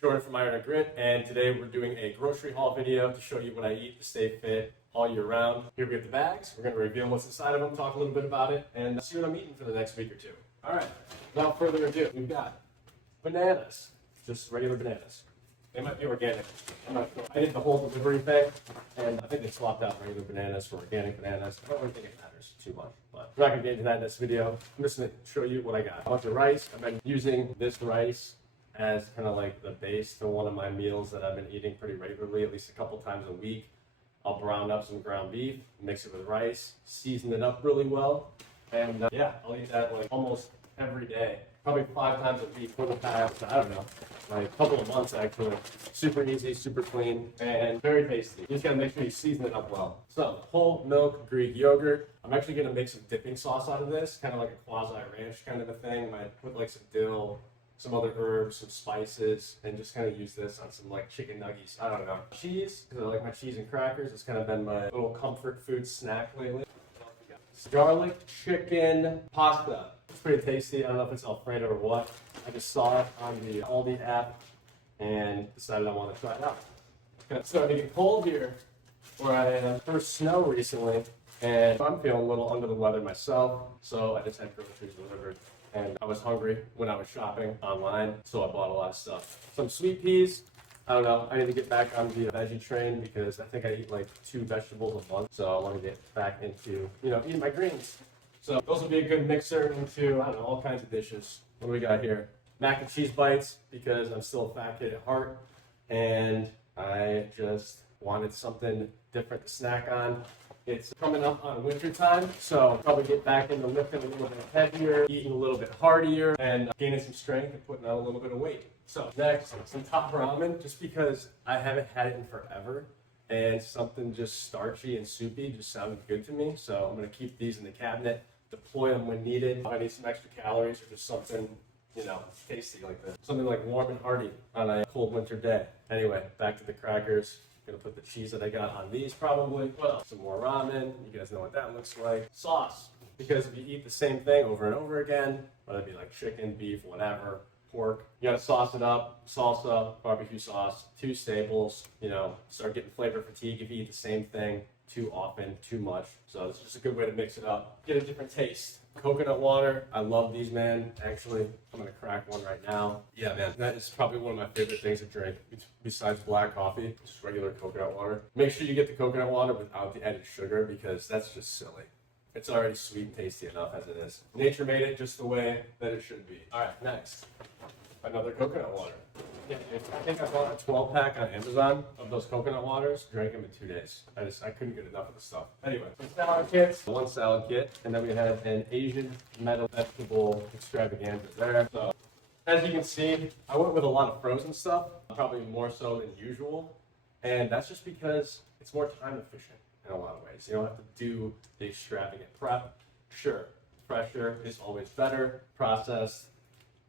Jordan from Iron and Grit, and today we're doing a grocery haul video to show you what I eat to stay fit all year round. Here we have the bags. We're going to reveal what's inside of them, talk a little bit about it, and see what I'm eating for the next week or two. All right, without further ado, we've got bananas, just regular bananas. They might be organic. I'm not sure. I did the whole delivery thing, and I think they swapped out regular bananas for organic bananas. I don't really think it matters too much, but we're not going to get into that in this video. I'm just going to show you what I got. A bunch of rice. I've been using this rice as kind of like the base to one of my meals that I've been eating pretty regularly, at least a couple times a week. I'll brown up some ground beef, mix it with rice, season it up really well, and yeah, I'll eat that like almost every day. Probably 5 times a week for the past, I don't know, like a couple of months actually. Super easy, super clean, and very tasty. You just gotta make sure you season it up well. So, whole milk Greek yogurt. I'm actually gonna make some dipping sauce out of this, kind of like a quasi ranch kind of a thing. Might put like some dill, some other herbs, some spices, and just kind of use this on some like chicken nuggets. I don't know. Cheese, because I like my cheese and crackers. It's kind of been my little comfort food snack lately. Garlic chicken pasta. It's pretty tasty. I don't know if it's Alfredo or what. I just saw it on the Aldi app and decided I want to try it out. It's starting to get cold here where I am. First snow recently, and I'm feeling a little under the weather myself, so I just had groceries delivered. And I was hungry when I was shopping online, so I bought a lot of stuff. Some sweet peas. I don't know. I need to get back on the veggie train because I think I eat like 2 vegetables a month. So I want to get back into, eating my greens. So those will be a good mixer into, I don't know, all kinds of dishes. What do we got here? Mac and cheese bites because I'm still a fat kid at heart. And I just wanted something different to snack on. It's coming up on winter time, so I'll probably get back into lifting a little bit heavier, eating a little bit heartier, and gaining some strength and putting on a little bit of weight. So next, some top ramen, just because I haven't had it in forever, and something just starchy and soupy just sounded good to me. So I'm gonna keep these in the cabinet, deploy them when needed. If I need some extra calories or just something, tasty like this. Something like warm and hearty on a cold winter day. Anyway, back to the crackers. Gonna put the cheese that I got on these probably. Well, some more ramen. You guys know what that looks like. Sauce, because if you eat the same thing over and over again, whether it be like chicken, beef, whatever, pork, you gotta sauce it up. Salsa, barbecue sauce, 2 staples. Start getting flavor fatigue if you eat the same thing too often, too much. So it's just a good way to mix it up. Get a different taste. Coconut water. I love these, man. Actually, I'm gonna crack one right now. Yeah, man. That is probably one of my favorite things to drink besides black coffee. Just regular coconut water. Make sure you get the coconut water without the added sugar because that's just silly. It's already sweet and tasty enough as it is. Nature made it just the way that it should be. All right, next. Another coconut water. Yeah, I think I bought a 12-pack on Amazon of those coconut waters. Drank them in 2 days. I couldn't get enough of the stuff. Anyway, some salad kits. 1 salad kit, and then we have an Asian metal vegetable extravaganza there. So, as you can see, I went with a lot of frozen stuff, probably more so than usual, and that's just because it's more time efficient in a lot of ways. You don't have to do the extravagant prep. Sure, fresher is always better. Processed,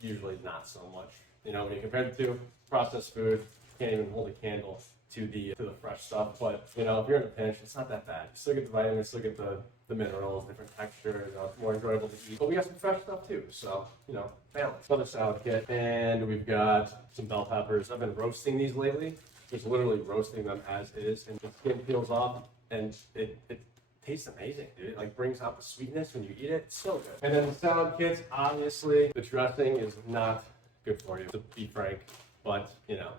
usually not so much. When you compare the two, processed food can't even hold a candle to the fresh stuff. But if you're in a pinch, it's not that bad. You still get the vitamins, still get the minerals, different textures. It's more enjoyable to eat. But we got some fresh stuff too, so balance. Another salad kit, and we've got some bell peppers. I've been roasting these lately, just literally roasting them as is, and the skin peels off, and it tastes amazing, dude. It brings out the sweetness when you eat it. It's so good. And then the salad kits, obviously, the dressing is not good for you, to be frank, but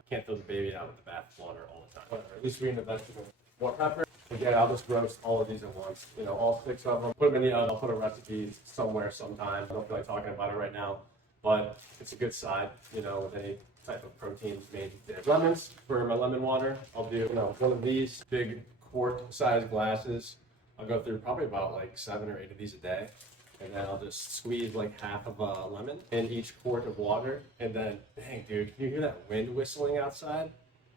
can't throw the baby out with the bath water all the time. Whatever, at least we in the vegetable. More pepper. Again, I'll just roast all of these at once. All 6 of them. Put them in the oven. I'll put a recipe somewhere sometime. I don't feel like talking about it right now, but it's a good side, with any type of proteins made there. Lemons. For my lemon water, I'll do, one of these big quart-sized glasses. I'll go through probably about like 7 or 8 of these a day. And then I'll just squeeze like half of a lemon in each quart of water. And then, dang, dude, can you hear that wind whistling outside?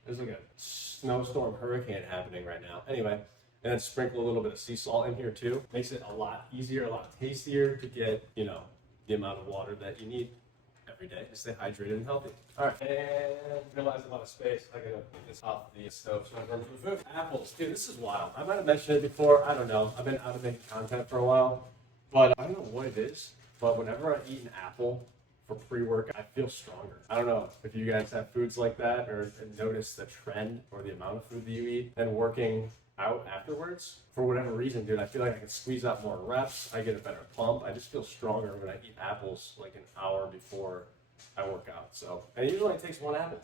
There's like a snowstorm hurricane happening right now. Anyway, and then sprinkle a little bit of sea salt in here too. Makes it a lot easier, a lot tastier to get, the amount of water that you need every day to stay hydrated and healthy. All right, and realize I'm out of space. I gotta get this off the stove so I can run for the food. Apples, dude, this is wild. I might have mentioned it before. I don't know. I've been out of making content for a while. But I don't know what it is, but whenever I eat an apple for pre-workout, I feel stronger. I don't know if you guys have foods like that or notice the trend or the amount of food that you eat and working out afterwards. For whatever reason, dude, I feel like I can squeeze out more reps. I get a better pump. I just feel stronger when I eat apples like an hour before I work out. So, and it usually only takes one apple.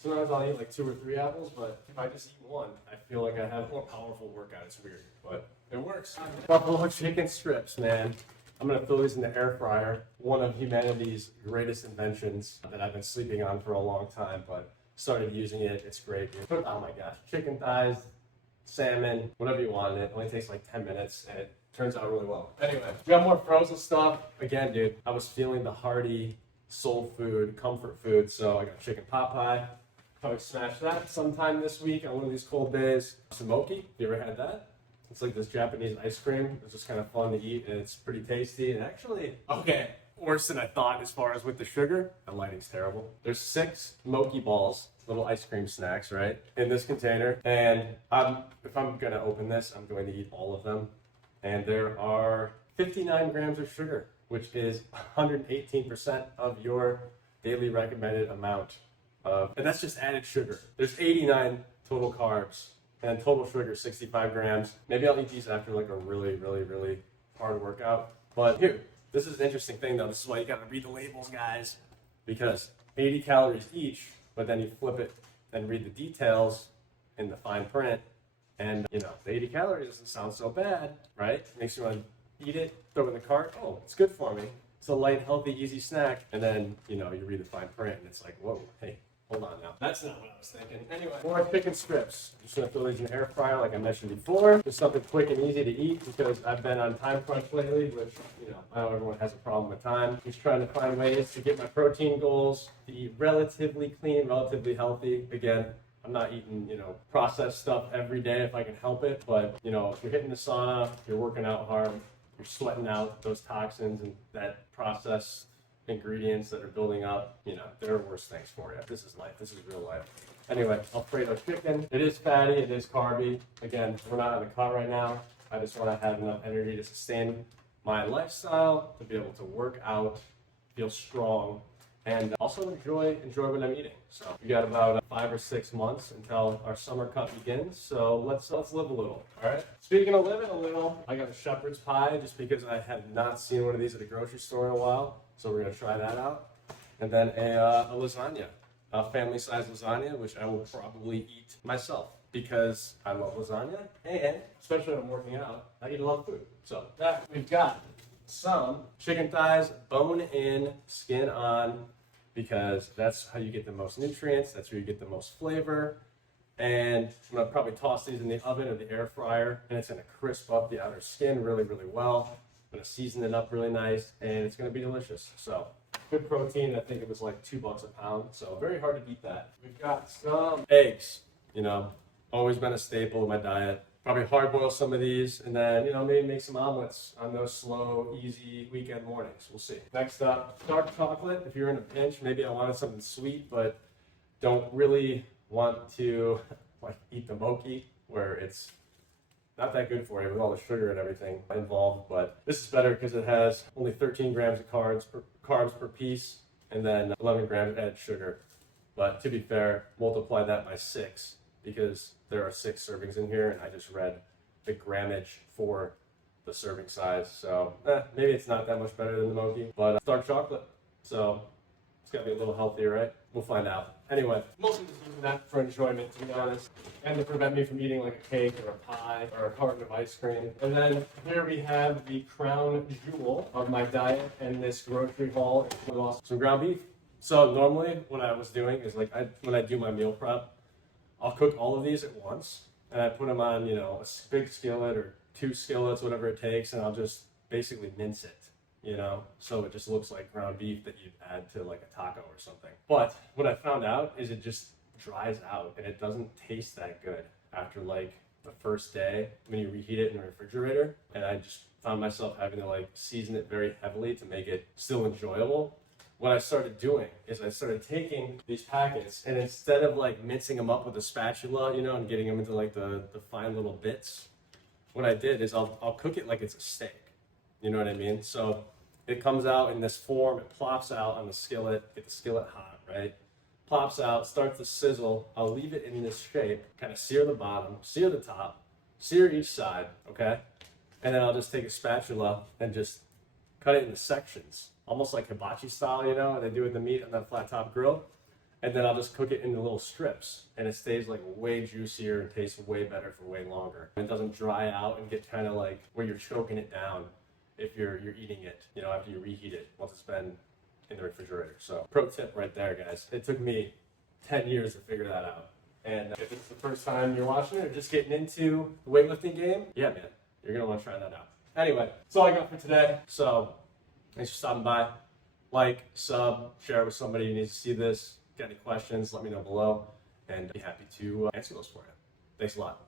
Sometimes I'll eat like 2 or 3 apples, but if I just eat one, I feel like I have a more powerful workout. It's weird, but it works. Buffalo chicken strips, man. I'm gonna throw these in the air fryer. One of humanity's greatest inventions that I've been sleeping on for a long time, but started using it. It's great. Oh my gosh, chicken thighs, salmon, whatever you want. It only takes like 10 minutes and it turns out really well. Anyway, we got more frozen stuff. Again, dude, I was feeling the hearty soul food, comfort food, so I got chicken pot pie. Probably smash that sometime this week on one of these cold days. Samoki, you ever had that? It's like this Japanese ice cream. It's just kind of fun to eat and it's pretty tasty. And actually, okay, worse than I thought as far as with the sugar. The lighting's terrible. There's 6 Moki balls, little ice cream snacks, right, in this container. And if I'm gonna open this, I'm going to eat all of them. And there are 59 grams of sugar, which is 118% of your daily recommended amount. And that's just added sugar. There's 89 total carbs and total sugar 65 grams. Maybe I'll eat these after like a really, really, really hard workout. But here, this is an interesting thing though. This is why you gotta read the labels, guys. Because 80 calories each, but then you flip it and read the details in the fine print. And you know, the 80 calories doesn't sound so bad, right? Makes you want to eat it, throw it in the cart. Oh, it's good for me. It's a light, healthy, easy snack. And then, you know, you read the fine print and it's like, whoa, hey. Hold on now. That's not what I was thinking. Anyway, more chicken strips. I'm just gonna throw these in the air fryer like I mentioned before. Just something quick and easy to eat because I've been on time crunch lately, which, you know, I know everyone has a problem with time. Just trying to find ways to get my protein goals, to eat relatively clean, relatively healthy. Again, I'm not eating, you know, processed stuff every day if I can help it, but, you know, if you're hitting the sauna, you're working out hard, you're sweating out those toxins and that processed ingredients that are building up, you know, there are worse things for you. This is life. This is real life. Anyway, Alfredo chicken. It is fatty. It is carby. Again, we're not on the cut right now. I just want to have enough energy to sustain my lifestyle, to be able to work out, feel strong, and also enjoy what I'm eating. So we got about 5 or 6 months until our summer cut begins. So let's live a little. All right. Speaking of living a little, I got a shepherd's pie just because I have not seen one of these at a grocery store in a while. So we're gonna try that out, and then a lasagna, a family-sized lasagna, which I will probably eat myself because I love lasagna, and especially when I'm working out, I eat a lot of food. So that we've got some chicken thighs, bone in, skin on, because that's how you get the most nutrients. That's where you get the most flavor. And I'm gonna probably toss these in the oven or the air fryer, and it's gonna crisp up the outer skin really, really well. I'm gonna season it up really nice, and it's gonna be delicious. So good protein. I think it was like $2 a pound, so very hard to beat that. We've got some eggs. You know, always been a staple of my diet. Probably hard boil some of these, and then, you know, maybe make some omelets on those slow, easy weekend mornings. We'll see. Next up, dark chocolate. If you're in a pinch, maybe I wanted something sweet, but don't really want to like eat the Moki, where it's not that good for you with all the sugar and everything involved, but this is better because it has only 13 grams of carbs per piece, and then 11 grams of added sugar. But to be fair, multiply that by 6 because there are 6 servings in here, and I just read the grammage for the serving size. So maybe it's not that much better than the Moki, but it's dark chocolate, so it's gotta be a little healthier, right? We'll find out. Anyway, mostly just using that for enjoyment, to be honest, and to prevent me from eating like a cake or a pie or a carton of ice cream. And then here we have the crown jewel of my diet and this grocery haul. Some ground beef. So normally what I was doing is like when I do my meal prep, I'll cook all of these at once, and I put them on, you know, a big skillet or 2 skillets, whatever it takes, and I'll just basically mince it. You know, so it just looks like ground beef that you'd add to like a taco or something. But what I found out is it just dries out and it doesn't taste that good after like the first day when you reheat it in the refrigerator. And I just found myself having to like season it very heavily to make it still enjoyable. What I started doing is I started taking these packets, and instead of like mincing them up with a spatula, you know, and getting them into like the fine little bits, what I did is I'll cook it like it's a steak. You know what I mean? So it comes out in this form, it plops out on the skillet, get the skillet hot, right? Plops out, starts to sizzle. I'll leave it in this shape, kind of sear the bottom, sear the top, sear each side, okay? And then I'll just take a spatula and just cut it into sections, almost like hibachi style, you know, and they do with the meat on that flat top grill. And then I'll just cook it into little strips, and it stays like way juicier and tastes way better for way longer. It doesn't dry out and get kind of like where you're choking it down if you're eating it, you know, after you reheat it once it's been in the refrigerator. So pro tip right there, guys. It took me 10 years to figure that out. And if it's the first time you're watching it or just getting into the weightlifting game, yeah, man, you're gonna want to try that out. Anyway, that's all I got for today. So thanks for stopping by. Like, sub, share it with somebody who needs to see this. Got any questions, let me know below, and I'd be happy to answer those for you. Thanks a lot.